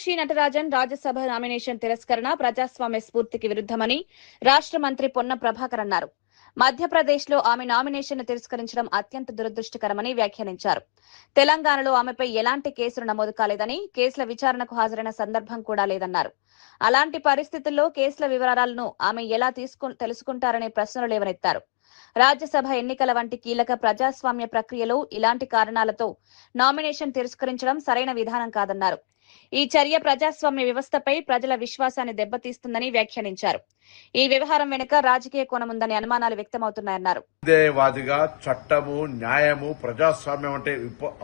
Meenakshi Natarajan Rajya Sabha nomination తిరస్కరణ ప్రజాస్వామ్య స్ఫూర్తికి విరుద్దమని రాష్ట్ర మంత్రి పొన్నం ప్రభాకర్ అన్నారు. మధ్యప్రదేశ్లో ఆమె నామినేషన్ తిరస్కరించడం అత్యంత దురదృష్టకరమని వ్యాఖ్యానించారు. తెలంగాణలో ఆమెపై ఎలాంటి కేసులు నమోదు కాలేదని, కేసుల విచారణకు హాజరైన సందర్భం కూడా లేదన్నారు. అలాంటి పరిస్థితుల్లో కేసుల వివరాలను ఆమె ఎలా తెలుసుకుంటారనే ప్రశ్నలు లేవనెత్తారు. రాజ్యసభ ఎన్నికల వంటి కీలక ప్రజాస్వామ్య ప్రక్రియలో ఇలాంటి కారణాలతో నామినేషన్ తిరస్కరించడం సరైన విధానం కాదన్నారు. ఈ చర్య ప్రజాస్వామ్య వ్యవస్థపై ప్రజల విశ్వాసాన్ని దెబ్బతీస్తుందని వ్యాఖ్యానించారు. ఈ వ్యవహారం వెనుక రాజకీయ కోణముందని అనుమానాలు వ్యక్తమవుతున్నాయన్నారు. వాదిగా చట్టము, న్యాయము, ప్రజాస్వామ్యం అంటే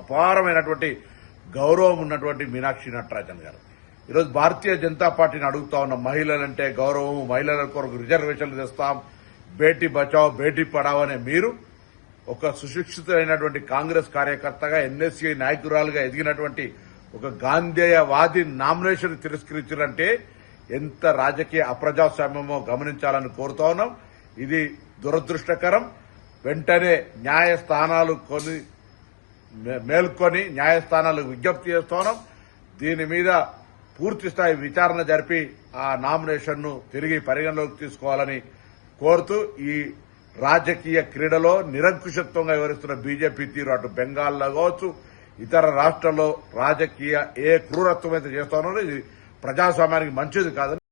అపారమైనటువంటి గౌరవం ఉన్నటువంటి మీనాక్షి నటరాజన్ గారు ఈరోజు భారతీయ జనతా పార్టీని అడుగుతా ఉన్న మహిళలంటే గౌరవం, మహిళల కొరకు రిజర్వేషన్లు తెస్తాం, బేటీ బచావ్ బేటీ పడావ్ అనే మీరు ఒక సుశిక్షితులైనటువంటి కాంగ్రెస్ కార్యకర్తగా, ఎన్ఎస్సీ నాయకురాలుగా ఎదిగినటువంటి ఒక గాంధేయవాది నామినేషన్ తిరస్కరించారంటే ఎంత రాజకీయ అప్రజాస్వామ్యమో గమనించాలని కోరుతా ఉన్నాం. ఇది దురదృష్టకరం. వెంటనే న్యాయస్థానాలు మేల్కొని న్యాయస్థానాలకు విజ్ఞప్తి చేస్తా ఉన్నాం. దీని మీద పూర్తి స్థాయి విచారణ జరిపి ఆ నామినేషన్ ను తిరిగి పరిగణలోకి తీసుకోవాలని కోరుతూ ఈ రాజకీయ క్రీడలో నిరంకుశత్వంగా వివరిస్తున్న బీజేపీ తీరు అటు బెంగాల్లో కావచ్చు, ఇతర రాష్ట్రాల్లో రాజకీయ ఏ క్రూరత్వం అయితే చేస్తా ఉన్నారో ఇది ప్రజాస్వామ్యానికి మంచిది కాదని